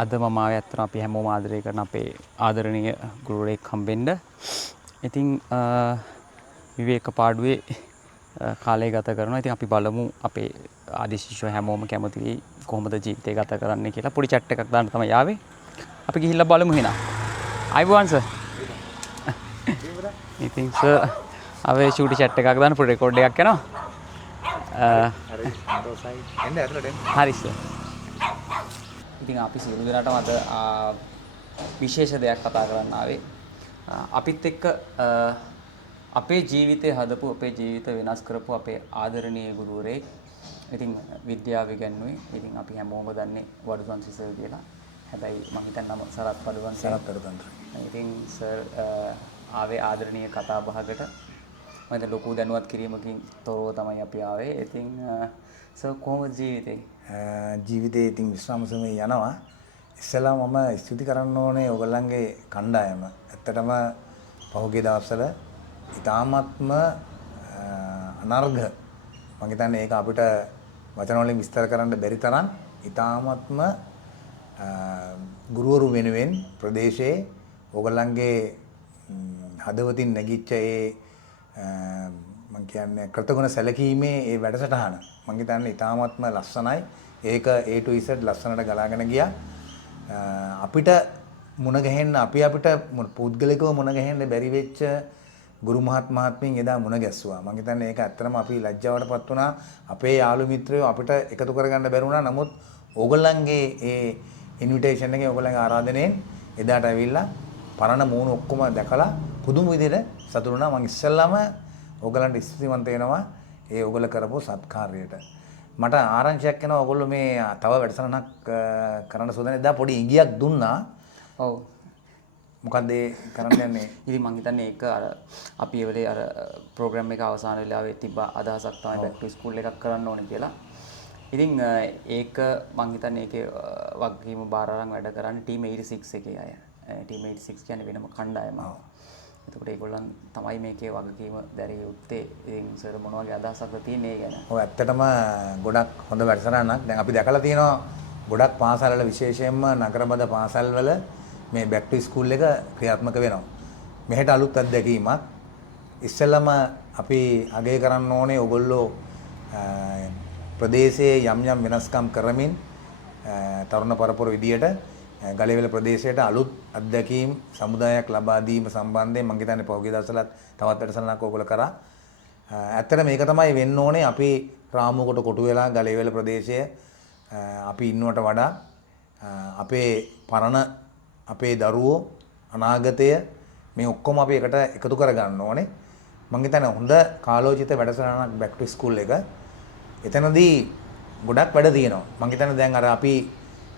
අද මම ආවේ ඇත්තටම අපි හැමෝම ආදරය කරන අපේ ආදරණීය ගුරුවරයෙක් හම්බෙන්න. ඉතින් විවේක පාඩුවේ කාලය ගත කරනවා. ඉතින් අපි බලමු අපේ ආදි ශිෂ්‍යයෝ හැමෝම කැමති වෙයි කොහොමද ජීවිතය ගත කරන්නේ කියලා. පොඩි chat එකක් දාන්න තමයි ආවේ. අපි ගිහිල්ලා බලමු එහෙනම්. අයබෝවන් සර්. ඉතින් සර් අපේ ෂූටි chat එකක් දාන්න පොඩි රෙකෝඩ් එකක් යනවා. හරි සර්. ඉතින් අපි සියලු දෙනාටම අද විශේෂ දෙයක් කතා කරන්න ආවේ. අපිත් එක්ක අපේ ජීවිතය හදපු අපේ ජීවිත වෙනස් කරපු අපේ ආදරණීය ගුරුවරයෙක්. ඉතින් විද්‍යාව ඉගෙනුවේ. ඉතින් අපි හැමෝම දන්නේ වඩුවන්සි සර් කියලා. හැබැයි මම හිතන්නම් සරත් වඩුවන්සි. සරත් වඩුවන්සි. ඉතින් සර් ආවේ ආදරණීය කතා බහකට. මම දැන් ලොකු දැනුවත් කිරීමකින් තොරව තමයි අපි ආවේ. ඉතින් සර් කොහොමද ජීවිතේ? ජීවිතේ ඉතින් විශ්‍රාම සමයේ යනවා. ඉස්සෙල්ලා මම ස්තුති කරන්න ඕනේ ඔයගොල්ලන්ගේ කණ්ඩායම. ඇත්තටම පහුගිය දවස්වල ඊ타ත්ම අනර්ඝ මම හිතන්නේ ඒක අපිට වචන වලින් විස්තර කරන්න බැරි තරම් ඊ타ත්ම ගුරුවරු වෙනුවෙන් ප්‍රදේශයේ ඔයගොල්ලන්ගේ හදවතින් නැගිච්ච ඒ මම කියන්නේ කෘතගුණ සැලකීමේ ඒ වැඩසටහන මම හිතන්නේ ඊ타ත්ම ලස්සනයි. ඒක A to Z ලස්සනට ගලාගෙන ගියා. අපිට මුණ ගැහෙන්න අපිට පුද්ගලිකව මුණ ගැහෙන්න බැරි වෙච්ච ගුරු මහත්මීන් එදා මුණ ගැස්සුවා. මම හිතන්නේ ඒක ඇත්තටම අපි ලැජ්ජාවටපත් වුණා. අපේ යාළු මිත්‍රයෝ අපිට එකතු කරගන්න බැරි වුණා. නමුත් ඕගොල්ලන්ගේ ඒ ඉන්විටේෂන් එකේ ඕගොල්ලන්ගේ ආරාධනෙන් එදාට ඇවිල්ලා පරණ මූණු ඔක්කොම දැකලා පුදුම විදිහට සතුටු වුණා. මම ඉස්සෙල්ලාම ඕගොල්ලන්ට ස්තුතිවන්ත වෙනවා ඒ ඕගොල්ලෝ කරපු සත්කාරයට. මට ආරංචියක් එනවා ඕගොල්ලෝ මේ තව වැඩසටහනක් කරන්න සූදානම්. එදා පොඩි ඉඟියක් දුන්නා. ඔව්. මොකද්ද ඒ කරන්න යන්නේ? ඉතින් මම හිතන්නේ ඒක අර අපි ඒ වෙලේ අර ප්‍රෝග්‍රෑම් එක අවසන් වෙලාවේ තිබ්බ අදහසක් තමයි බෑක් ටු ස්කූල් එකක් කරන්න ඕනේ කියලා. ඉතින් ඒක මම හිතන්නේ ඒකේ වගකීම බාර අරන් වැඩ කරන්නේ ටීම් 86 එකේ අය. ටීම් 86 කියන්නේ වෙනම කණ්ඩායමක්. එතකොට ඒගොල්ලන් තමයි මේකේ වගකීම දැරිය යුත්තේ. ඉතින් සර් මොන වගේ අදහසක්ද තියෙන්නේ ඒ ගැන? ඔව් ඇත්තටම ගොඩක් හොඳ වැඩසටහනක්. දැන් අපි දැකලා තියෙනවා ගොඩක් පාසල්වල විශේෂයෙන්ම නගරබද පාසල්වල මේ බෑක් ටු ස්කූල් එක ක්‍රියාත්මක වෙනවා. මෙහෙට අලුත් අත්දැකීමක්. ඉස්සෙල්ලම අපි අගය කරන්න ඕනේ ඔයගොල්ලෝ ප්‍රදේශයේ යම් යම් වෙනස්කම් කරමින් තරුණ පරපුර විදියට ගලේවල ප්‍රදේශයට අලුත් අත්දැකීම් සමුදායක් ලබා දීම සම්බන්ධයෙන් මම හිතන්නේ පහුගිය දවස්වලත් තවත් වැඩසටහනක් ඕගොල්ලෝ කරා. ඇත්තට මේක තමයි වෙන්න ඕනේ. අපි රාමුවකට කොටු වෙලා ගලේවල ප්‍රදේශයේ අපි ඉන්නවට වඩා අපේ පරණ අපේ දරුවෝ අනාගතය මේ ඔක්කොම අපි එකට එකතු කර ගන්න ඕනේ. මම හිතන්නේ හොඳ කාලෝචිත වැඩසටහනක් බෑක් ටු ස්කූල් එක. එතනදී ගොඩක් වැඩ තියෙනවා. මම හිතන්නේ දැන් අර අපි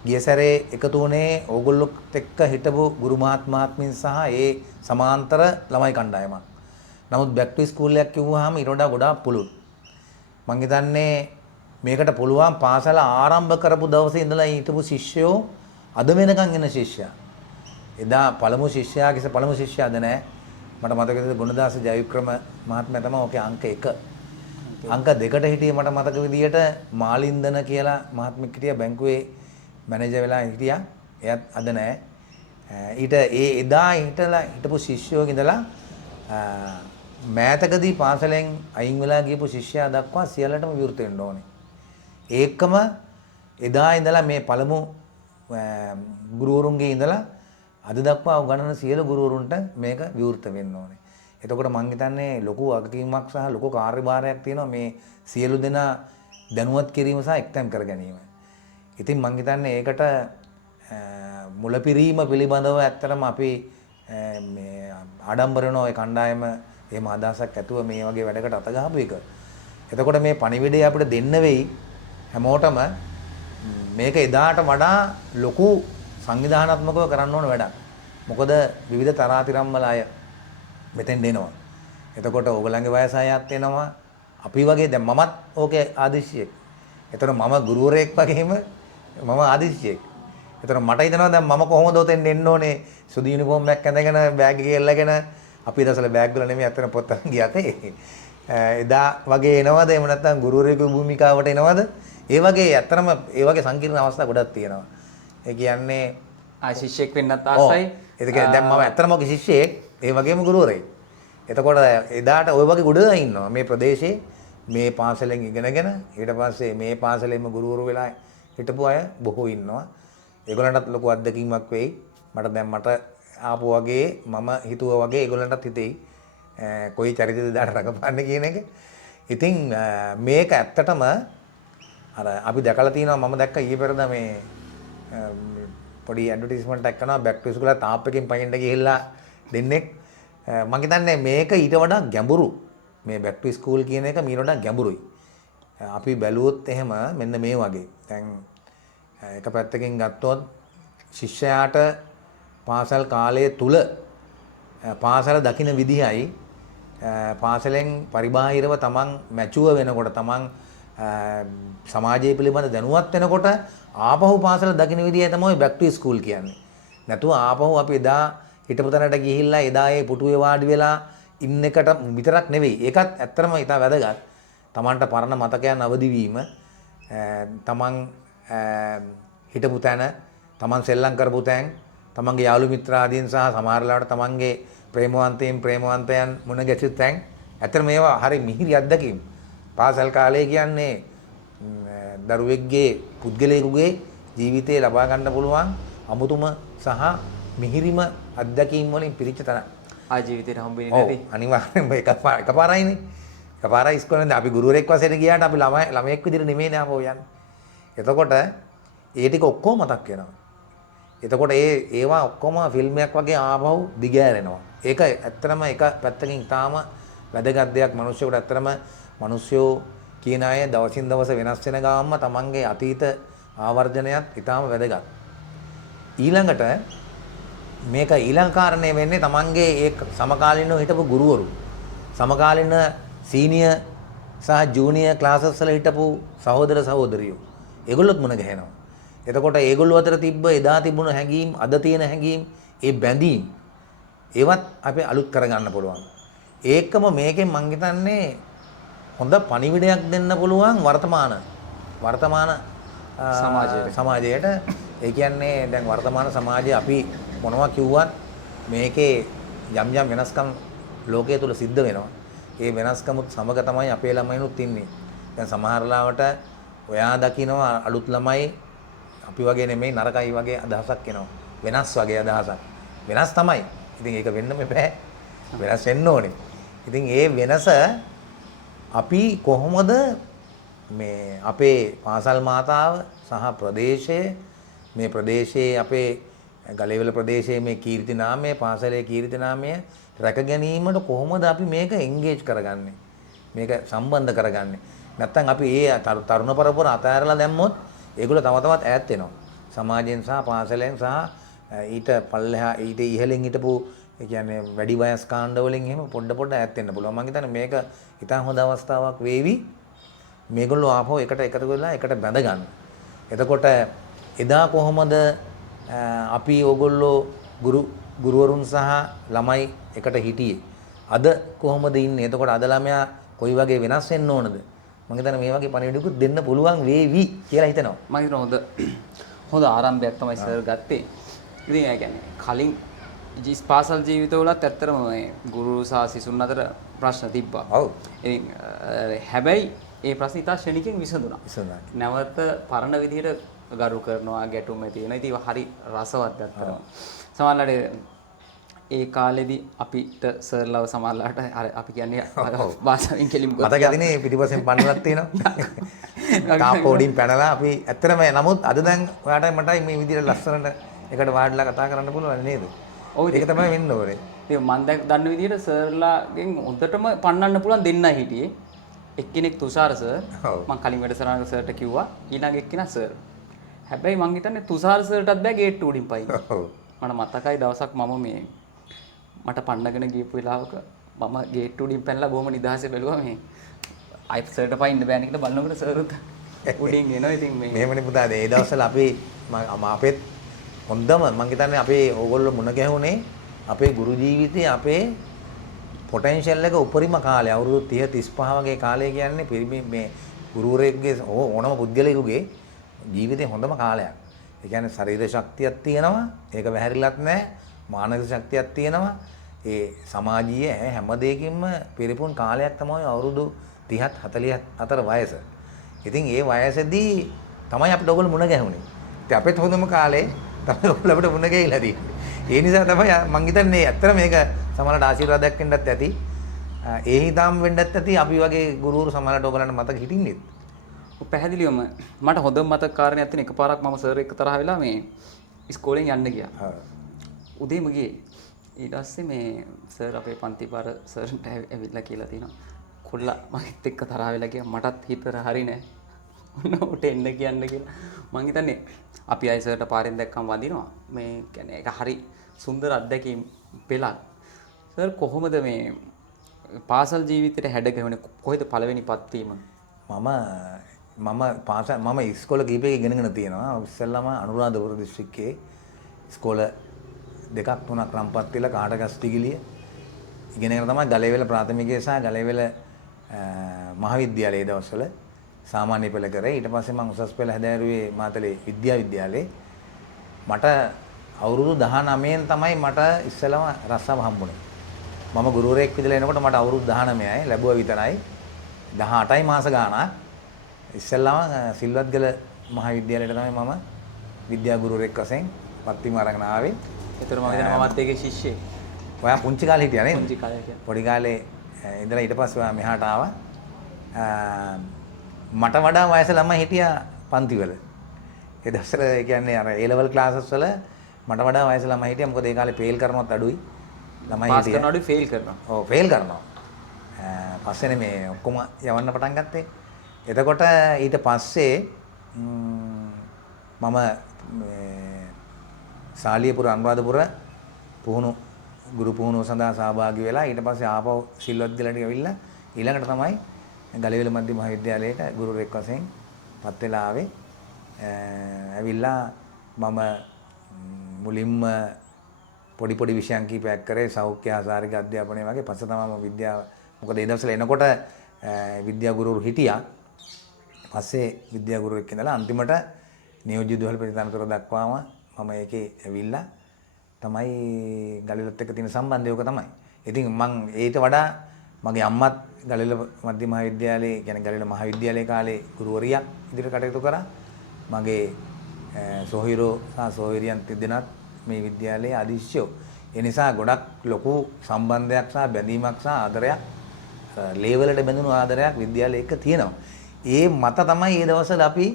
ගිය සැරේ එකතු වුණේ ඕගොල්ලොත් එක්ක හිටපු ගුරු මහත්මීන් සහ ඒ සමාන්තර ළමයි කණ්ඩායමක්. නමුත් බෑක් ටු ස්කූල් එකක් කිව්වහම ඊට වඩා ගොඩාක් පුළුල්. මම හිතන්නේ මේකට පුළුවන් පාසල ආරම්භ කරපු දවසේ ඉඳලා හිටපු ශිෂ්‍යයෝ අද වෙනකන් ඉන්න ශිෂ්‍යයා. එදා පළමු ශිෂ්‍යයා අද නැහැ. මට මතකද ගුණදාස ජයවික්‍රම මහත්මයා තමයි ඔකේ අංක 1. අංක 2ට හිටියේ මට මතක විදියට මාලින්දන කියලා මහත්මෙක් හිටියා බැංකුවේ මැනේජර් වෙලා හිටියා. එයාත් අද නැහැ. ඊට එදා හිටපු ශිෂ්‍යයෝ ඉඳලා මෑතකදී පාසලෙන් අයින් වෙලා ගියපු ශිෂ්‍යයා දක්වා සියල්ලටම විවෘත වෙන්න ඕනේ. ඒකම එදා ඉඳලා මේ පළමු ගුරුවරුන්ගේ ඉඳලා අද දක්වා උගන්වන සියලු ගුරුවරුන්ට මේක විවෘත වෙන්න ඕනේ. එතකොට මම හිතන්නේ ලොකු වගකීමක් සහ ලොකු කාර්යභාරයක් තියෙනවා මේ සියලු දෙනා දැනුවත් කිරීම සහ එක්තැන් කර ගැනීම. ඉතින් මම හිතන්නේ ඒකට මුලපිරීම පිළිබඳව ඇත්තටම අපි මේ ආඩම්බර වෙන ওই කණ්ඩායම එහෙම අදහසක් ඇතුව මේ වගේ වැඩකට අත ගහපු එක. එතකොට මේ පණිවිඩය අපිට දෙන්න වෙයි හැමෝටම මේක එදාට වඩා ලොකු සංවිධානාත්මකව කරන්න ඕන වැඩක්. මොකද විවිධ තරාතිරම් වල අය මෙතෙන් දෙනවා. එතකොට ඕගලන්ගේ වයස අයත් එනවා. අපි වගේ දැන් මමත් ඕකේ ආදිශියෙක්. එතකොට මම ගුරුවරයෙක් වගේම මම ආදිශියෙක්. එතකොට මට හිතෙනවා දැන් මම කොහොමද ඔතෙන් එන්න ඕනේ සුදු යුනිෆෝම් එකක් ඇඳගෙන බෑග් එක එල්ලගෙන අපි දවසල බෑග් වල නෙමෙයි අතන පොත් අරන් ගියාත එදා වගේ එනවද එහෙම නැත්නම් ගුරුවරයෙකුගේ භූමිකාවට එනවද? ඒ වගේ ඇත්තටම ඒ වගේ සංකීර්ණ අවස්ථා ගොඩක් තියෙනවා. ඒ කියන්නේ ශිෂ්‍යෙක් වෙන්නත් ආසයි. ඒක දැන් මම ඇත්තටම ඔගේ ශිෂ්‍යෙක් ඒ වගේම ගුරුවරයෙක්. එතකොට එදාට ওই වගේ ගොඩක් ඉන්නවා මේ ප්‍රදේශේ මේ පාසලෙන් ඉගෙනගෙන ඊට පස්සේ මේ පාසලෙම ගුරුවරු වෙලා හිටපු අය බොහෝ ඉන්නවා. ඒගොල්ලන්ටත් ලොකු අත්දැකීමක් වෙයි. මට ආපු වගේ මම හිතුවා වගේ ඒගොල්ලන්ටත් හිතෙයි. කොයි චරිතයද දාට රඟපාන්නේ කියන එක. ඉතින් මේක ඇත්තටම අර අපි දැකලා තියෙනවා මම දැක්ක ඊයේ පෙරේද මේ පොඩි ඇඩ්වර්ටයිස්මන්ට් එකක් කරනවා බෑක් ටු ස්කූල් තාප් එකකින් පයින්ට ගිහිල්ලා දෙන්නෙක් මම හිතන්නේ මේක ඊට වඩා ගැඹුරු මේ බෑක් ටු ස්කූල් කියන එක මීට වඩා ගැඹුරුයි. අපි බැලුවොත් එහෙම මෙන්න මේ වගේ. දැන් එක පැත්තකින් ගත්තොත් ශිෂ්‍යයාට පාසල් කාලය තුල පාසල දකින්න විදිහයි පාසලෙන් පරිබාහිරව තමන් මැචුව වෙනකොට තමන් සමාජය පිළිබඳ දැනුවත් වෙනකොට ආපහු පාසල දකින්න විදිය තමයි බෑක් ටු ස්කූල් කියන්නේ. නැතුව ආපහු අපි එදා හිටපු තැනට ගිහිල්ලා එදා ඒ පුටුවේ වාඩි වෙලා ඉන්න එකට විතරක් නෙවෙයි. ඒකත් ඇත්තටම ඉතා වැදගත්. තමන්ට පරණ මතකයන් අවදි වීම, තමන් හිටපු තැන, තමන් සෙල්ලම් කරපු තැන්, තමන්ගේ යාළු මිත්‍රාදීන් සහ සමහර ලාවට තමන්ගේ ප්‍රේමවන්තයන් මුණ ගැසෙච්ච තැන්. ඇත්තට මේවා හරි මිහිරි අත්දැකීම්. පාසල් කාලය කියන්නේ දරුවෙක්ගේ පුද්ගලයෙකුගේ ජීවිතේ ලබා ගන්න පුළුවන් අමුතුම සහ මිහිරිම අත්දැකීම් වලින් පිරිච්ච තරම්. ජීවිතේට හම්බෙන්නේ නැති. අනිවාර්යෙන්ම එකපාරයිනේ. එකපාරයි ඉස්කෝලේදී අපි ගුරුවරයෙක් වශයෙන් ගියාට අපි ළමයෙක් විදිහට නෙමෙයිනේ ආපහු යන්නේ. එතකොට ඒ ටික ඔක්කොම මතක් වෙනවා. එතකොට ඒවා ඔක්කොම ෆිල්ම් එකක් වගේ ආපහු දිගෑරෙනවා. ඒක ඇත්තටම එක පැත්තකින් තාම වැදගත් දෙයක්. මිනිස්සුන්ට ඇත්තටම මිනිස්සුયો කියන අය දවසින් දවස වෙනස් වෙන ගාමම තමන්ගේ අතීත ආවර්ජනයත් ඊටාම වැදගත්. ඊළඟට මේක ඊළඟ කාරණේ වෙන්නේ තමන්ගේ ඒ සමකාලීනව හිටපු ගුරුවරු. සමකාලීන සීනියර් සහ ජූනියර් ක්ලාසස් වල හිටපු සහෝදර සහෝදරියෝ. ඒගොල්ලොත් මුණ ගැහෙනවා. එතකොට ඒගොල්ලෝ අතර තිබ්බ එදා තිබුණ හැඟීම්, අද තියෙන හැඟීම්, ඒ බැඳීම් ඒවත් අපි අලුත් කරගන්න පුළුවන්. ඒකම මේකෙන් මං හිතන්නේ හොඳ පණිවිඩයක් දෙන්න පුළුවන් වර්තමාන සමාජයට. ඒ කියන්නේ දැන් වර්තමාන සමාජයේ අපි මොනවා කිව්වත් මේකේ යම් යම් වෙනස්කම් ලෝකයේ තුල සිද්ධ වෙනවා. ඒ වෙනස්කමුත් සමග තමයි අපේ ළමයිනුත් ඉන්නේ. දැන් සමහර ලාවට ඔයා දකිනවා අලුත් ළමයි අපි වගේ නෙමෙයි නරකයි වගේ අදහසක් එනවා. වෙනස් වගේ අදහසක්. වෙනස් තමයි. ඉතින් ඒක වෙන්නම බෑ. වෙනස් වෙන්න ඕනේ. ඉතින් ඒ වෙනස අපි කොහොමද මේ අපේ පාසල් මාතාව සහ ප්‍රදේශයේ මේ ප්‍රදේශයේ අපේ ගලේවල ප්‍රදේශයේ මේ කීර්ති නාමය පාසලේ කීර්ති නාමය රැක ගැනීමට කොහොමද අපි මේක එන්ගේජ් කරගන්නේ? මේක සම්බන්ධ කරගන්නේ. නැත්නම් අපි ඒ තරුණ පරපුර අතහැරලා දැම්මොත් ඒගොල්ලෝ තව තවත් ඈත් වෙනවා. සමාජයෙන් සහ පාසලෙන් සහ ඊට පල්ලෙහා ඊට ඉහළින් හිටපු ඒ කියන්නේ වැඩි වයස් කාණ්ඩ වලින් එහෙම පොඩ ඈත් වෙන්න පුළුවන්. මම හිතන්නේ මේක ඉතාම හොඳ අවස්ථාවක් වේවි. මේගොල්ලෝ ආපහු එකට එකතු වෙලා එකට බැඳ ගන්න. එතකොට එදා කොහොමද අපි ඕගොල්ලෝ ගුරුවරුන් සහ ළමයි එකට හිටියේ? අද කොහොමද ඉන්නේ? එතකොට අද ළමයා කොයි වගේ වෙනස් වෙන්න ඕනද? මම හිතන්නේ මේ වගේ පණිවිඩකුත් දෙන්න පුළුවන් වේවි කියලා හිතනවා. මම හිතනවා හොඳ ආරම්භයක් තමයි සර් ගත්තේ. ඉතින් ඒ කියන්නේ කලින් පාසල් ජීවිතවලත් ඇත්තටම මේ ගුරු සහ සිසුන් අතර ප්‍රශ්න තිබ්බා. ඔව්. ඉතින් හැබැයි ඒ ප්‍රශ්න ඉතා ශනිකෙන් විසඳුණා. නැවත පරණ විදිහට ගරු කරනවා, ගැටුම් තියෙනවා. ඉතින් හරි රසවත් ඇත්තටම. සමහරවිට ඒ කාලෙදි අපිට සර්ලව සමහරලාට අපි කියන්නේ භාෂාවෙන් කෙලිම් කරලා මතක ඇතිනේ පිටිපස්සෙන් පන්නලක් තියෙනවා. තාප්පෝඩින් පැනලා අපි ඇත්තටම නමුත් අද දැන් ඔයාටයි මටයි මේ විදිහට ලස්සනට එකට වාඩිලා කතා කරන්න පුළුවන් නේද? ඔව් ඒක තමයි වෙන්න ඕනේ. ඉතින් මම දැන් දන්න විදිහට සර්ලාගෙන් හොඳටම පන්නන්න පුළුවන් දෙන්නයි හිටියේ. එක්කෙනෙක් තුෂාර සර්. මම කලින් වැඩසටහනක සර්ට කිව්වා. ඊළඟ එක්කෙනා සර්. හැබැයි මං හිතන්නේ තුෂාර සර්ටත් බෑ ගේට්ටු උඩින් පයින්. මට මතකයි දවසක් මම මේ මට පන්නගෙන ගියපු වෙලාවක මම ගේට්ටු උඩින් පැනලා බොහොම නිදහසේ බැලුවා මේ අයිත් සර්ට පයින්න බෑ නේ කියලා බලනකොට සර්ත් උඩින් එනවා. ඉතින් මේ මෙහෙමනේ පුතා ඒ දවස්වල අපි අපේ හොඳම මං හිතන්නේ අපේ ඕගොල්ලෝ මුණ ගැහුනේ අපේ ගුරු ජීවිතයේ අපේ පොටෙන්ෂල් එක උපරිම කාලය අවුරුදු 30 35 වගේ කාලය කියන්නේ මේ ගුරුවරයෙකුගේ ඕනම පුද්ගලයෙකුගේ ජීවිතේ හොඳම කාලයක්. ඒ කියන්නේ ශරීර ශක්තියක් තියෙනවා. ඒක වැහැරිලත් නැහැ. මානසික ශක්තියක් තියෙනවා. ඒ සමාජීය හැම දෙයකින්ම පරිපූර්ණ කාලයක් තමයි අවුරුදු 30ත් 40ත් අතර වයස. ඉතින් ඒ වයසේදී තමයි අපිට ඔයගොල්ලෝ මුණ ගැහුනේ. ඉතින් අපේත් හොඳම කාලේ තමයි ඔයගොල්ලෝ අපිට මුණ ගැහිලා තියෙන්නේ. ඒ නිසා තමයි මං හිතන්නේ ඇත්තට මේක සමහරවිට ආශිර්වාදයක් වෙන්නත් ඇති. ඒ හිතාම් වෙන්නත් ඇති අපි වගේ ගුරුවරු සමහරවිට ඔයගලන්ට මතක හිටින්නෙත්. පැහැදිලිවම මට හොඳම මතක කාරණයක් තියෙන එකපාරක් මම සර් එක්ක තරහ වෙලා මේ ඉස්කෝලෙන් යන්න ගියා. උදේම ගියේ. ඊට පස්සේ මේ සර් අපේ පන්ති පාර සර්ට ඇවිල්ලා කියලා තියෙනවා. කොල්ලා මගෙත් එක්ක තරහ වෙලා ගියා. මටත් හිතර හරි නෑ. ඔන්න උට එන්න කියන්න කියලා. මං හිතන්නේ අපි අය සර්ට පාරෙන් දැක්කම වදිනවා. මේ කියන්නේ ඒක හරි සුන්දර අත්දැකීම් පෙළක්. සර් කොහොමද මේ පාසල් ජීවිතේට හැඩ ගැහුනේ? කොහෙද පළවෙනි පත්වීම? මම ඉස්කෝල කීපයක ඉගෙනගෙන තියෙනවා. ඉස්සෙල්ලාම අනුරාධපුර දිස්ත්‍රික්කයේ ඉස්කෝල දෙකක් තුනක් රම්පත්තිල කාටගස්ටිගිලිය ඉගෙනගෙන තමයි ගලේවැල ප්‍රාථමිකයේ සහ ගලේවැල මහාවිද්‍යාලයේ දවස්වල සාමාන්‍ය පෙළ කරේ. ඊට පස්සේ මම උසස් පෙළ හැදෑරුවේ මාතලේ විද්‍යාලයේ. මට අවුරුදු 19න් තමයි මට ඉස්සෙල්ලාම රස්සාව හම්බුනේ. මම ගුරුවරයෙක් විදිහට එනකොට මට අවුරුදු 19යි ලැබුවා විතරයි. 18යි මාස ගාණක් ඉස්සෙල්ලාම සිල්වත්ගල මහාවිද්‍යාලයට තමයි මම විද්‍යා ගුරුවරයෙක් වශයෙන් පත්වීම අරගෙන ආවේ. ඒතර මම හිතනවා මමත් ඒකේ ශිෂ්‍යෙක්. ඔයා පුංචි කාලේ හිටියා නේද? පුංචි කාලේ හිටියා. පොඩි කාලේ ඉඳලා ඊට පස්සේ ඔයා මෙහාට ආවා. මට වඩා වයස ළමයි හිටියා පන්තිවල. ඒ දවස්වල ඒ කියන්නේ අර A level classes වල මට වඩා වයස ළමයි හිටියා. මොකද ඒ කාලේ ෆේල් කරනවත් අඩුයි. ළමයි හිටියා. පාස් කරන අඩුයි ෆේල් කරනවා. ඔව් ෆේල් කරනවා. පස්සේනේ මේ ඔක්කොම යවන්න පටන් ගත්තේ. එතකොට ඊට පස්සේ මම සාලියපුර අනුරාධපුර ගුරු පුහුණුව සඳහා සහභාගී වෙලා ඊට පස්සේ ආපහු සිල්වත්ගලට ගිහිල්ලා ඊළඟට තමයි ගලේවල මධ්‍ය මහාවිද්‍යාලයට ගුරුවරයෙක් වශයෙන් පත් වෙලා ආවේ. ඇවිල්ලා මම මුලින්ම පොඩි විෂයන් කීපයක් කරේ සෞඛ්‍ය ආසාරික අධ්‍යාපනය වගේ. පස්සේ තමයි මම විද්‍යාව මොකද ඒ දවස්වල එනකොට විද්‍යා ගුරුවරු හිටියා. පස්සේ විද්‍යා ගුරුවරයෙක් ඉඳලා අන්තිමට නියෝජ්‍ය විදුහල්පති තනතුර දක්වාම මම ඒකේ ඇවිල්ලා තමයි ගලෙලත් එක්ක තියෙන සම්බන්ධය ඔක තමයි. ඉතින් මම ඊට වඩා මගේ අම්මත් ගලෙල මධ්‍ය මහාවිද්‍යාලයේ කියන්නේ ගලෙල මහාවිද්‍යාලයේ කාලේ ගුරුවරියක් ඉදිරියට කටයුතු කරා. මගේ සොහිරෝ සහ සොහිරියන් තිදෙනාත් මේ විද්‍යාලයේ අධිශිෂ්‍යෝ. ඒ නිසා ගොඩක් ලොකු සම්බන්ධයක් සහ බැඳීමක් සහ ආදරයක් ලේවලට බැඳුණු ආදරයක් විද්‍යාලයේ එක්ක තියෙනවා. ඒ මත තමයි මේ දවස්වල අපි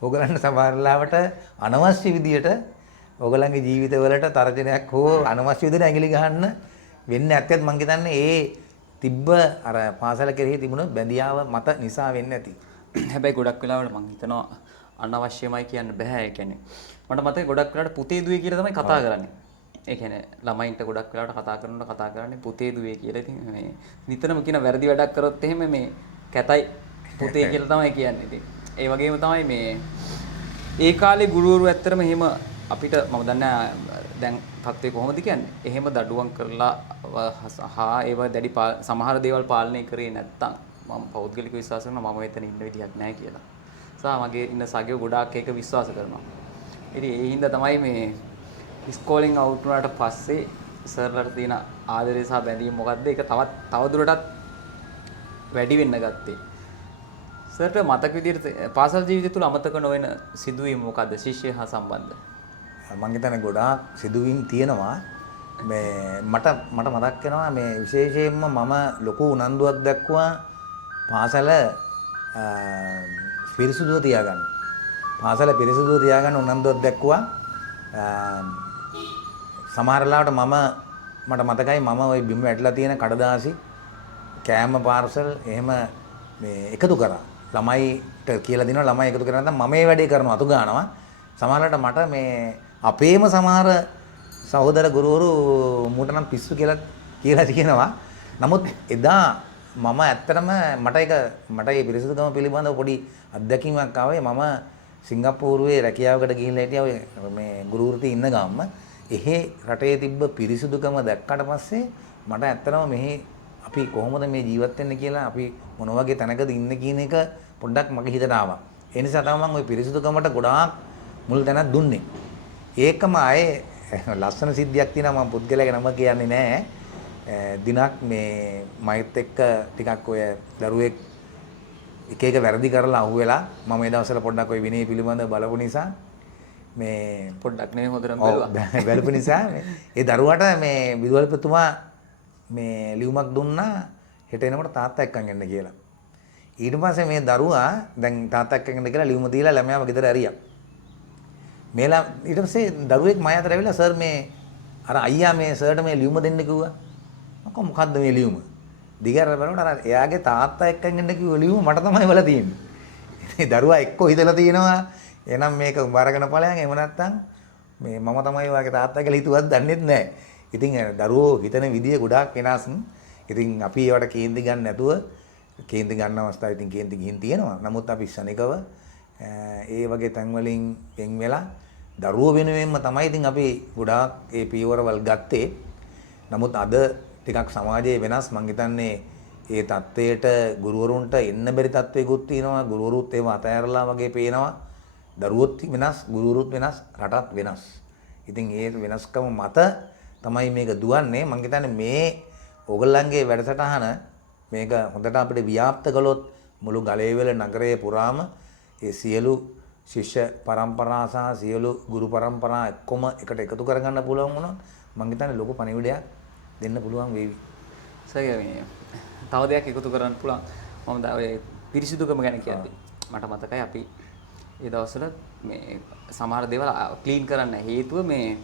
ඔයගලන්ට සමහරලාවට අනවශ්‍ය විදියට ඔයගලන්ගේ ජීවිතවලට තර්ජනයක් හෝ අනවශ්‍ය විදියට ඇඟිලි ගහන්න වෙන්නේ නැත්තත් මං හිතන්නේ ඒ තිබ්බ අර පාසල කෙරෙහි තිබුණ බැඳියාව මත නිසා වෙන්නේ නැති. හැබැයි ගොඩක් වෙලාවට මං හිතනවා අනවශ්‍යමයි කියන්න බෑ. ඒ කියන්නේ මට මතකයි ගොඩක් වෙලාවට පුතේ දුවේ කියලා තමයි කතා කරන්නේ. ඒ කියන්නේ ළමයින්ට ගොඩක් වෙලාවට කතා කරන්නේ පුතේ දුවේ කියලා. ඉතින් මේ නිතරම කියන වැරදි වැඩක් කරොත් එහෙම මේ කැතයි පුතේ කියලා තමයි කියන්නේ. ඉතින් ඒ වගේම තමයි මේ ඒ කාලේ ගුරුවරු ඇත්තටම එහෙම අපිට මම දන්නේ දැන් තත්ත්වය කොහොමද කියන්නේ. එහෙම දඩුවම් කරලා හා ඒව දැඩි සමහර දේවල් පාලනය කරේ නැත්තම් මම පෞද්ගලික විශ්වාස කරනවා මම මෙතන ඉන්න විදියක් නැහැ කියලා. සහ මගේ ඉන්න සගයෝ ගොඩාක් ඒක විශ්වාස කරනවා. ඉතින් ඒ හින්දා තමයි මේ ඉස්කෝලෙන් අවුට් වුණාට පස්සේ සර්ලට තියෙන ආදරය සහ බැඳීම මොකද්ද ඒක තවදුරටත් වැඩි වෙන්න ගත්තේ. සර්ට මතක විදිහට පාසල් ජීවිතය තුළ අමතක නොවන සිදුවීම මොකද්ද ශිෂ්‍යය හා සම්බන්ධ? මම හිතන්නේ ගොඩාක් සිදුවීම් තියෙනවා. මේ මට මතක් වෙනවා මේ විශේෂයෙන්ම මම ලොකු උනන්දුවක් දක්වා පාසල පිරිසුදුව තියාගන්න. පාසල පිරිසුදුව තියාගන්න උනන්දුවක් දක්වා සමහර ලාවට මට මතකයි මම ওই බිම වැටලා තියෙන කඩදාසි කෑම පාර්සල් එහෙම මේ එකතු කරා. ළමයිට කියලා දෙනවා ළමයි එකතු කරා නැත්නම් මම මේ වැඩේ කරනවා අතු ගන්නවා. සමහරවිට මට මේ අපේම සමහර සහෝදර ගුරුවරු මූට නම් පිස්සු කියලා කියනවා. නමුත් එදා මම ඇත්තටම මට මේ පිරිසිදුකම පිළිබඳව පොඩි අත්දැකීමක් ආවේ. මම සිංගප්පූරුවේ රැකියාවකට ගිහිල්ලා හිටියා මේ ගුරුවෘතිය ඉන්න ගාම. එහෙ රටේ තිබ්බ පිරිසිදුකම දැක්කට පස්සේ මට ඇත්තටම මෙහි අපි කොහොමද මේ ජීවත් වෙන්නේ කියලා අපි මොන වගේ තැනකද ඉන්නේ කියන එක පොඩ්ඩක් මගේ හිතට ආවා. ඒ නිසා තමයි මම ওই පිරිසිදුකමට ගොඩාක් මුල් තැනක් දුන්නේ. ඒකම ආයේ ලස්සන සිද්ධියක් තියෙනවා මම පුද්ගලයාගේ නම කියන්නේ නැහැ. දිනක් මේ මයිත් එක්ක ටිකක් ඔය දරුවෙක් එක එක වැරදි කරලා අහුවෙලා මම ඒ දවස්වල පොඩ්ඩක් ඔය විනය පිළිබඳව බලපු නිසා මේ පොඩ්ඩක් නෙවෙයි හොඳටම බලපු නිසා ඒ දරුවාට මේ විදුහල්පතිතුමා මේ ලියුමක් දුන්නා හෙට එනකොට තාත්තා එක්කන් එන්න කියලා. ඊට පස්සේ මේ දරුවා දැන් තාත්තා එක්කන් එන්න කියලා ලියුම දීලා ළමයාව ගෙදර ඇරියා. මේලා ඊට පස්සේ දරුවෙක් මම අතර ඇවිල්ලා සර් මේ අර අයියා මේ සර්ට මේ ලියුම දෙන්න කිව්වා. මම මොකද්ද මේ ලියුම? දිගට බලනකොට අර එයාගේ තාත්තා එක්කන් එන්න කිව්ව ලියුම මට තමයි වල තියෙන්නේ. ඉතින් දරුවා එක්කෝ හිතලා තියෙනවා. එහෙනම් මේක උඹ අරගෙන ඵලයන් එහෙම නැත්තම් මේ මම තමයි වාගේ තාත්තා කියලා හිතුවත් දන්නෙත් නැහැ. ඉතින් දරුවෝ හිතන විදිය ගොඩාක් වෙනස්. ඉතින් අපි ඒවට කේන්ති ගන්න නැතුව කේන්ති ගන්න අවස්ථාව ඉතින් කේන්ති ගිහින් තියෙනවා. නමුත් අපි ශනිකව ඒ වගේ තැන් වලින් වෙන් වෙලා දරුවෝ වෙනුවෙන්ම තමයි ඉතින් අපි ගොඩාක් ඒ පියවරවල් ගත්තේ. නමුත් අද ටිකක් සමාජයේ වෙනස් මං හිතන්නේ ඒ தത്വයට ගුරුවරුන්ට එන්න බැරි தത്വයකුත් තියෙනවා. ගුරුවරුත් ඒව අතහැරලා වගේ පේනවා. දරුවොත් වෙනස්, ගුරුවරුත් වෙනස්, රටත් වෙනස්. ඉතින් ඒ වෙනස්කම මත තමයි මේක දුවන්නේ. මං හිතන්නේ මේ ඕගොල්ලන්ගේ වැඩසටහන මේක හොඳට අපිට ව්‍යාප්ත කළොත් මුළු ගලේවල නගරයේ පුරාම ඒ සියලු ශිෂ්‍ය පරම්පරා සහ සියලු ගුරු පරම්පරා එක්කම එකට එකතු කරගන්න පුළුවන් වුණොත් මං හිතන්නේ ලොකු පණිවිඩයක් දෙන්න පුළුවන් වේවි. සර් මේ තව දෙයක් එකතු කරන්න පුළුවන්. මම ඔය පිරිසිදුකම ගැන කියන්නේ. මට මතකයි අපි ඒ දවස්වල මේ සමහර දේවල් ක්ලීන් කරන්න හේතුව මේ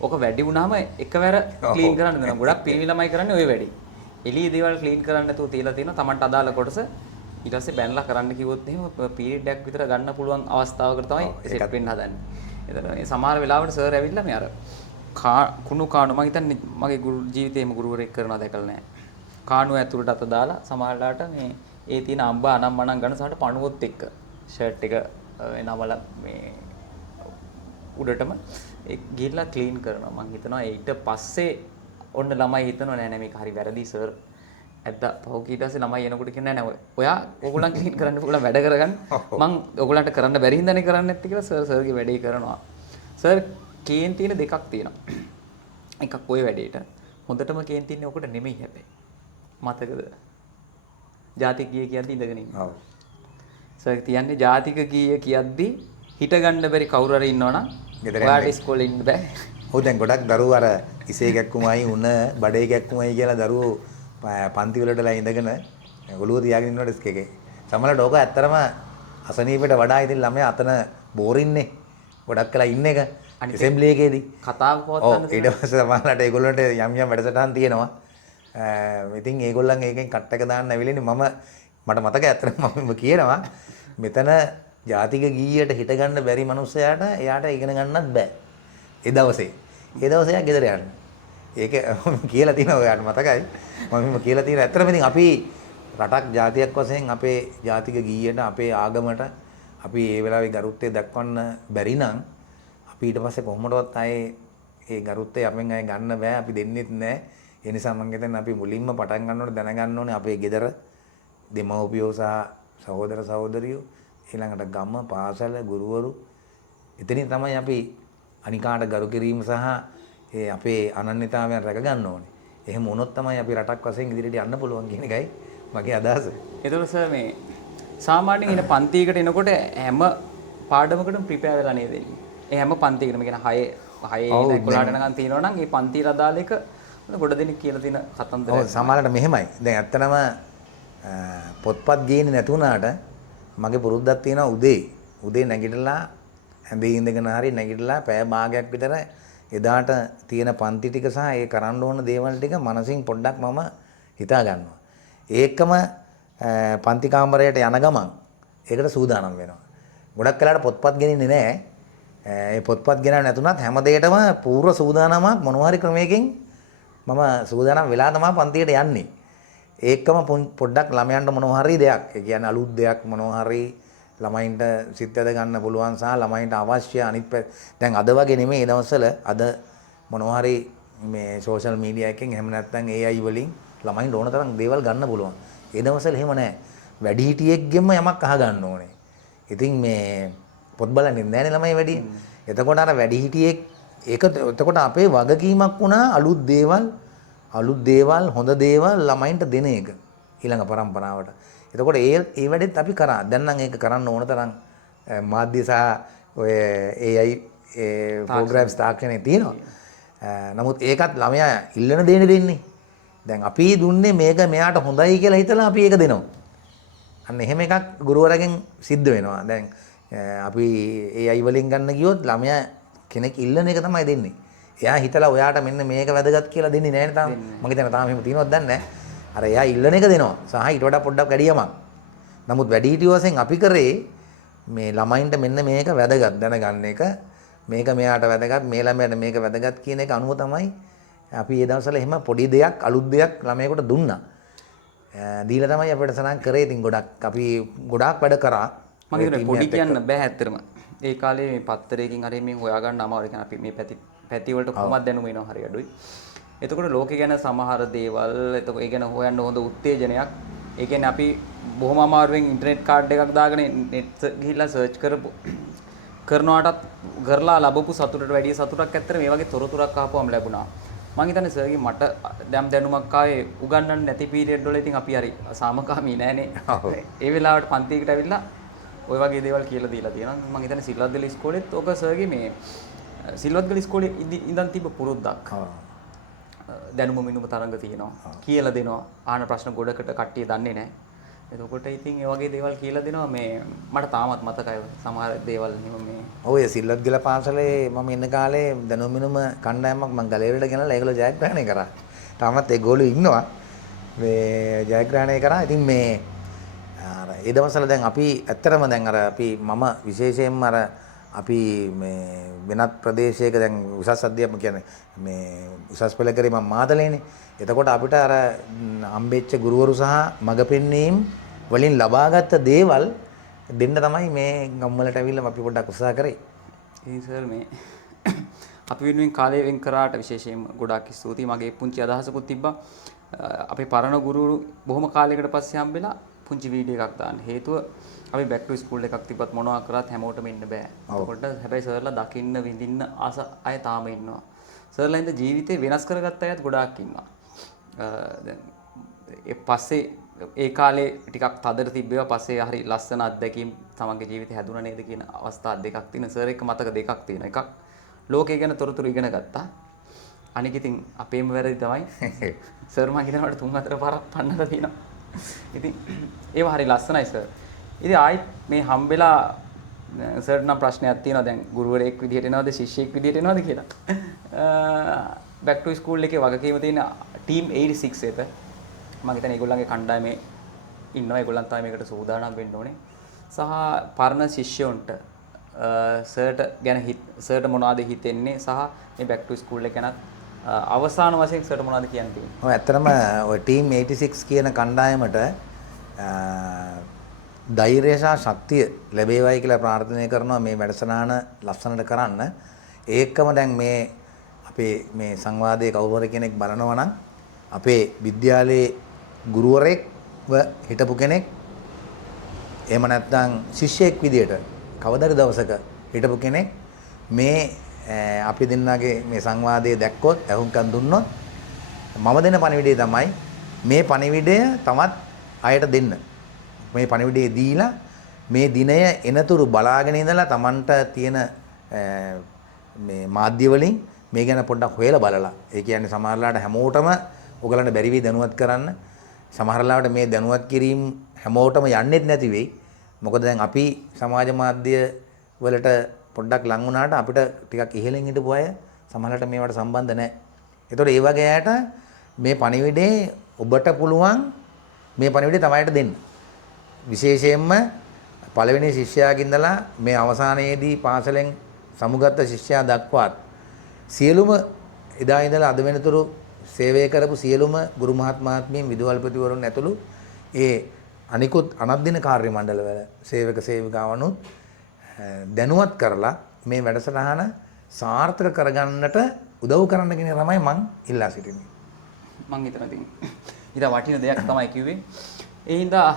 ඔක වැඩි වුණාම එකවර ක්ලීන් කරන්න දෙනවා. ගොඩක් පිරිමි ළමයි කරන්නේ ওই වැඩි. එළියේ දේවල් ක්ලීන් කරන්න නැතුව තියලා තියෙනවා. Tamanට අදාළ කොටස ඊට පස්සේ බැනලා කරන්න කිව්වොත් එහෙම පීරියඩ් එකක් විතර ගන්න පුළුවන් අවස්ථාවකට තමයි සෙට් වෙන්න හදන්නේ. ඒතර මේ සමහර වෙලාවට සර් ඇවිල්ලා මේ අර කුණු කාණු මම හිතන්නේ මගේ ගුරු ජීවිතේම ගුරුවරයෙක් කරනවා දැකලා නැහැ. කාණු ඇතුළට අත දාලා සමහරලාට මේ ඒ තියෙන අම්බ අනම්මනම් ගන්න සමහරට පණුවොත් එක්ක ෂර්ට් එක නමල මේ උඩටම ඒ ගිහිල්ලා ක්ලීන් කරනවා. මම හිතනවා ඊට පස්සේ ඔන්න ළමයි හිතනවා නෑ නෑ මේක හරි වැරදි සර්. ඇත්ත පහු ඊට පස්සේ ළමයි එනකොට කියන්නේ නෑ ඔයා ඕගොල්ලන් ක්ලීන් කරන්න ඕගොල්ලන් වැඩ කරගන්න. මං ඕගොල්ලන්ට කරන්න බැරි හින්දානේ කරන්නේ නැත්තේ කියලා සර්ගේ වැඩේ කරනවා. සර් කේන් තියෙන දෙකක් තියෙනවා. එකක් ඔය වැඩේට හොඳටම කේන් තියන්නේ ඔකට නෙමෙයි හැබැයි. මතකද? ජාතික ගීය කියද්දි ඉඳගෙන ඉන්නවා. ඔව්. සර් කියන්නේ ජාතික ගීය කියද්දි හිට ගන්න බැරි කවුරු හරි ඉන්නවනම් ඔයාට ඉස්කෝලේ ඉන්න බෑ. ඔව් දැන් ගොඩක් දරුවෝ අර ඉසේ ගැක්කුමයි උණ බඩේ ගැක්කුමයි කියලා දරුවෝ පන්ති වලටලා ඉඳගෙන ඔළුව තියාගෙන ඉන්නවා ඩෙස්ක් එකේ. සමහරවිට ඕක ඇත්තරම අසනීපයට වඩා ඉතින් ළමයා අතන බෝරින්නේ. ගොඩක් කළා ඉන්න එක ඇසෙම්බලි එකේදී කතාව පවත්වන්න ඊට පස්සේ සමහරවිට ඒගොල්ලන්ට යම් යම් වැඩසටහන් තියෙනවා. ඉතින් ඒගොල්ලන් ඒකෙන් කට් එක දාන්න ඇවිල්ලානේ මට මතකයි ඇත්තටම මම කියනවා මෙතන ජාතික ගීයට හිට ගන්න බැරි මනුස්සයාට එයාට ඉගෙන ගන්නත් බෑ. ඒ දවසේ එයා ගෙදර යන්න. ඒක කියලා තියෙනවා ඔයාලට මතකයි. මම කියලා තියෙනවා ඇත්තටම ඉතින් අපි රටක් ජාතියක් වශයෙන් අපේ ජාතික ගීයට අපේ ආගමට අපි ඒ වෙලාවේ ගරුත්වය දක්වන්න බැරි නම් අපි ඊට පස්සේ කොහොමදවත් ආයේ ඒ ගරුත්වය අපෙන් ආයේ ගන්න බෑ. අපි දෙන්නෙත් නෑ. ඒ නිසා මම හිතන්නේ අපි මුලින්ම පටන් ගන්නකොට දැනගන්න ඕනේ අපේ ගෙදර දෙමව්පියෝ සහ සහෝදර සහෝදරියෝ ඊළඟට ගම පාසල ගුරුවරු එතනින් තමයි අපි අනිකාට ගරු කිරීම සහ ඒ අපේ අනන්‍යතාවයන් රැක ගන්න ඕනේ. එහෙම වුණොත් තමයි අපි රටක් වශයෙන් ඉදිරියට යන්න පුළුවන් කියන එකයි මගේ අදහස. ඒතකොට සර් මේ සාමාන්‍යයෙන් ඉන පන්තියකට එනකොට හැම පාඩමකටම ප්‍රිපෙයාර් වෙලා නේද එන්නේ. ඒ හැම පන්තියකටම කියන 6 11ට යනකම් තියෙනවා නම් ඒ පන්තියට අදාළ එක ගොඩ දෙනෙක් කියලා තියෙන කතන්දර. ඔව් සමහරවිට මෙහෙමයි. දැන් ඇත්තනම පොත්පත් ගේන්නේ නැතුණාට මගේ පුරුද්දක් තියෙනවා උදේ නැගිටලා ඇඳේ ඉඳගෙන හරි නැගිටලා පැය භාගයක් විතර එදාට තියෙන පන්ති ටික සහ ඒ කරන්න ඕන දේවල් ටික මනසින් පොඩ්ඩක් මම හිතා ගන්නවා. ඒකම පන්ති කාමරයට යන ගමන් ඒකට සූදානම් වෙනවා. ගොඩක් වෙලාවට පොත්පත් ගෙනින්නේ නැහැ. ඒ පොත්පත් ගෙනව නැතුණත් හැම දෙයකටම පූර්ව සූදානමක් මොනවා හරි ක්‍රමයකින් මම සූදානම් වෙලා තමයි පන්තියට යන්නේ. ඒකම පොඩ්ඩක් ළමයන්ට මොනවා හරි දෙයක්, ඒ කියන්නේ අලුත් දෙයක් මොනවා හරි ළමයින්ට සිත් ඇද ගන්න පුළුවන් සහ ළමයින්ට අවශ්‍ය අනිත් දැන් අද වගේ නෙමෙයි. ඒ දවස්වල අද මොනවා හරි මේ සෝෂල් මීඩියා එකෙන් එහෙම නැත්නම් AI වලින් ළමයින්ට ඕන තරම් දේවල් ගන්න පුළුවන්. ඒ දවස්වල එහෙම නැහැ. වැඩිහිටියෙක්ගෙම යමක් අහ ගන්න ඕනේ. ඉතින් මේ පොත් බලන්නේ නැහැනේ ළමයි වැඩි. එතකොට අර වැඩිහිටියෙක් ඒක එතකොට අපේ වගකීමක් වුණා අලුත් දේවල් හොඳ දේවල් ළමයින්ට දෙන එක ඊළඟ පරම්පරාවට. එතකොට ඒ වැඩෙත් අපි කරා. දැන් නම් ඒක කරන්න ඕන තරම් මාධ්‍ය සහ ඔය AI ප්‍රෝග්‍රෑම්ස් තාක්ෂණේ තියෙනවා. නමුත් ඒකත් ළමයා ඉල්ලන දේනේ දෙන්නේ. දැන් අපි දුන්නේ මේක මෙයාට හොඳයි කියලා හිතලා අපි ඒක දෙනවා. අන්න එහෙම එකක් ගුරුවරගෙන් සිද්ධ වෙනවා. දැන් අපි AI වලින් ගන්න ගියොත් ළමයා කෙනෙක් ඉල්ලන එක තමයි දෙන්නේ. එයා හිතලා ඔයාට මෙන්න මේක වැදගත් කියලා දෙන්නේ නැහැ නේ තාම. මම හිතන්නේ තාම එහෙම තියෙනවද දන්නේ නැහැ. අර එයා ඉල්ලන එක දෙනවා. සහ ඊට වඩා පොඩ්ඩක් වැඩි යමක්. නමුත් වැඩිහිටියෝ වශයෙන් අපි කරේ මේ ළමයින්ට මෙන්න මේක වැදගත් දැනගන්න එක. මේක මෙයාට වැදගත්, මේ ළමයාට මේක වැදගත් කියන එක අනුව තමයි අපි ඒ දවස්වල එහෙම පොඩි දෙයක්, අලුත් දෙයක් ළමයෙකුට දුන්නා. දීලා තමයි අපිට සනන් කරේ. ඉතින් අපි ගොඩාක් වැඩ කරා. මම හිතන්නේ පොඩි කියන්න බෑ ඇත්තටම. ඒ කාලේ මේ පත්තරයකින් හරි මේ හොයාගන්න අමාරුයි. කියන්නේ අපි මේ පැති වලට කොහොමද දැනුම එනවා හරි අඩුයි. එතකොට ලෝකේ ගැන සමහර දේවල් එතකොට ඒ ගැන හොයන්න හොඳ උත්තේජනයක්. ඒ කියන්නේ අපි බොහොම අමාරුවෙන් ඉන්ටර්නෙට් කාඩ් එකක් දාගෙන නෙට් ගිහිල්ලා සර්ච් කරනවාටත් කරලා ලැබපු සතුටට වැඩිය සතුටක් ඇත්තට මේ වගේ තොරතුරක් ආපුවම ලැබුණා. මම හිතන්නේ සර්ගේ මට දැනුමක් ආවේ උගන්වන්න නැති පීරියඩ් වල ඉතින් අපි හරි සාමකාමී නෑනේ. ඒ වෙලාවට පන්තියකට ඇවිල්ලා ওই වගේ දේවල් කියලා දීලා තියෙනවා. මම හිතන්නේ සිල්වත්ගල ඉස්කෝලේත් ඔක සර්ගේ මේ සිල්වත්ගල ඉස්කෝලේ ඉඳන් තිබ්බ පුරුද්දක්. දැනුම මිනුම තරංග තියෙනවා. කියලා දෙනවා. ආන ප්‍රශ්න ගොඩකට කට්ටිය දන්නේ නැහැ. එතකොට ඉතින් ඒ වගේ දේවල් කියලා දෙනවා මේ මට තාමත් මතකයි සමහර දේවල් මේ ඔය සිල්වත්ගල පාසලේ මම ඉන්න කාලේ දැනුම මිනුම කණ්ඩායමක් මම ගලේවලට ගෙනලා ඒගොල්ලෝ ජයග්‍රහණය කරා. තාමත් ඒගොල්ලෝ ඉන්නවා. මේ ජයග්‍රහණය කරා. ඉතින් මේ අර ඒ දවස්වල දැන් අපි ඇත්තටම දැන් අර අපි මම විශේෂයෙන්ම අර අපි මේ වෙනත් ප්‍රදේශයක දැන් උසස් අධ්‍යාපන කියන්නේ මේ උසස් පෙළ කරේ මම මාතලේනේ. එතකොට අපිට අර හම්බෙච්ච ගුරුවරු සහ මඟ පෙන්වීම් වලින් ලබාගත් දේවල් දෙන්න තමයි මේ ගම්වලට ඇවිල්ලා අපි පොඩ්ඩක් උත්සාහ කරේ. ඉතින් සර් මේ අපි වෙනුවෙන් කාලය වෙන් කරාට විශේෂයෙන්ම ගොඩාක් ස්තුතියි. මගේ පුංචි අදහසකුත් තිබ්බා. අපේ පරණ ගුරු බොහොම කාලයකට පස්සේ හම්බෙලා පුංචි වීඩියෝ එකක් දාන්න. හේතුව අපි බෑක් ටු ස්කූල් එකක් තිබ්බත් මොනවා කරත් හැමෝටම ඉන්න බෑ. ඒකට හැබැයි සර්ලා දකින්න විඳින්න ආස අය තාම ඉන්නවා. සර්ලා ඉඳ ජීවිතේ වෙනස් කරගත්ත අයත් ගොඩාක් ඉන්නවා. දැන් ඒ පස්සේ ඒ කාලේ ටිකක් තදට තිබ්බේවා පස්සේ හරි ලස්සන අත්දැකීම් තමන්ගේ ජීවිතේ හැදුණා නේද කියන අවස්ථා දෙකක් තියෙන. සර් එක මතක දෙකක් තියෙන. එකක් ලෝකය ගැන තොරතුරු ඉගෙන ගත්තා. අනික ඉතින් අපේම වැරදි තමයි. සර් මම හිතනවා 3-4 පාරක් පන්නලා තියෙනවා. ඉතින් ඒව හරි ලස්සනයි සර්. ඉතින් ආයිත් මේ හම්බෙලා සර් නම් ප්‍රශ්නයක් තියෙනවා. දැන් ගුරුවරයෙක් විදිහට එනවද ශිෂ්‍යයෙක් විදිහට එනවද කියලා. බෑක් ටු ස්කූල් එකේ වගකීම තියෙන ටීම් 86 එක මම හිතන්නේ ඒගොල්ලන්ගේ කණ්ඩායමේ ඉන්නවා. ඒගොල්ලන් තමයි මේකට සූදානම් වෙන්න ඕනේ. සහ පරණ ශිෂ්‍යයන්ට සර්ට ගැන සර්ට මොනවද හිතෙන්නේ සහ මේ බෑක් ටු ස්කූල් එක ගැන අවසාන වශයෙන් සර්ට මොනවද කියන්න තියෙන්නේ? ඔව් ඇත්තටම ඔය ටීම් 86 කියන කණ්ඩායමට ධෛර්යය සහ ශක්තිය ලැබේවයි කියලා ප්‍රාර්ථනා කරනවා මේ වැඩසටහන ලස්සනට කරන්න. ඒකම දැන් මේ අපේ මේ සංවාදයේ කවුරු හරි කෙනෙක් බලනවා නම් අපේ විද්‍යාලයේ ගුරුවරයෙක්ව හිටපු කෙනෙක් එහෙම නැත්නම් ශිෂ්‍යයෙක් විදියට කවදාද දවසක හිටපු කෙනෙක් මේ අපි දෙන්නාගේ මේ සංවාදයේ දැක්කොත් අහුම්කම් දුන්නොත් මම දෙන පණිවිඩය තමයි මේ පණිවිඩය තමත් අයට දෙන්න. මේ පණිවිඩය දීලා මේ දිනය එනතුරු බලාගෙන ඉඳලා Tamanට තියෙන මේ මාධ්‍ය වලින් මේ ගැන පොඩ්ඩක් හොයලා බලලා. ඒ කියන්නේ සමහරලාට හැමෝටම ඔයගලන්ට බැරි වෙයි දැනුවත් කරන්න. සමහරලාට මේ දැනුවත් කිරීම හැමෝටම යන්නේත් නැති වෙයි. මොකද දැන් අපි සමාජ මාධ්‍ය වලට පොඩ්ඩක් ලං වුණාට අපිට ටිකක් ඉහළින් හිටපු අය සමහරලාට මේවට සම්බන්ධ නැහැ. ඒතකොට ඒ වගේ අයට මේ පණිවිඩේ ඔබට පුළුවන් මේ පණිවිඩේ තමයිට දෙන්න. විශේෂයෙන්ම පළවෙනි ශිෂ්‍යයාගෙන් ඉඳලා මේ අවසානයේදී පාසලෙන් සමුගත් ශිෂ්‍යයා දක්වාත් සියලුම එදා ඉඳලා අද වෙනතුරු සේවය කරපු සියලුම ගුරු මහත්මයාත්මීන් විදුහල්පතිවරුන් ඇතුළු ඒ අනිකුත් අනධ්‍යන කාර්ය මණ්ඩලවල සේවක සේවිකාවනුත් දැනුවත් කරලා මේ වැඩසටහන සාර්ථක කරගන්නට උදව් කරන්න කියන තමයි මම ඉල්ලා සිටින්නේ. මම හිතන ඉතින් ඊට වටින දෙයක් තමයි කිව්වේ. ඒ හින්දා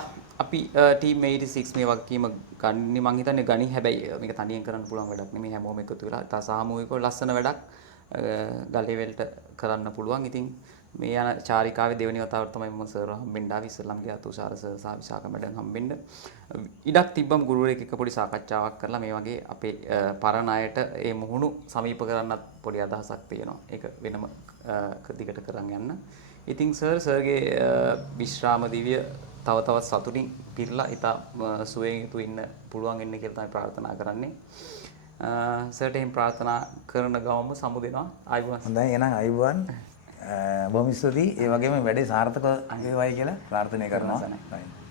අපි ටීම් 86 මේ වගකීම ගන්නේ මං හිතන්නේ ගනි හැබැයි මේක තනියෙන් කරන්න පුළුවන් වැඩක් නෙමෙයි හැමෝම එකතු වෙලා තා සාමූහිකව ලස්සන වැඩක් ගලේවලට කරන්න පුළුවන්. ඉතින් මේ යන චාරිකාවේ දෙවෙනි වතාවට තමයි මම සර් හම්බෙන්න ආවේ. ඉස්සෙල්ලාම ගියා තුෂාර සර් සහ විශාඛ මැඩම් හම්බෙන්න. ඉඩක් තිබ්බම ගුරුවරයෙක් එක්ක පොඩි සාකච්ඡාවක් කරලා මේ වගේ අපේ පරණ අයට ඒ මුහුණු සමීප කරන්නත් පොඩි අදහසක් තියෙනවා. ඒක වෙනම දිගට කරන් යන්න. ඉතින් සර්ගේ විශ්‍රාම දිවිය තව තවත් සතුටින් පිරලා ඉතා සුවයෙන් යුතුව ඉන්න පුළුවන් වෙන්න කියලා තමයි ප්‍රාර්ථනා කරන්නේ. සර්ට එහෙම ප්‍රාර්ථනා කරන ගමම සමු දෙනවා. ආයුබෝවන්. හොඳයි එහෙනම් ආයුබෝවන්. බොහොම ස්තුතියි. ඒ වගේම වැඩේ සාර්ථක වේවායි කියලා ප්‍රාර්ථනා කරනවා.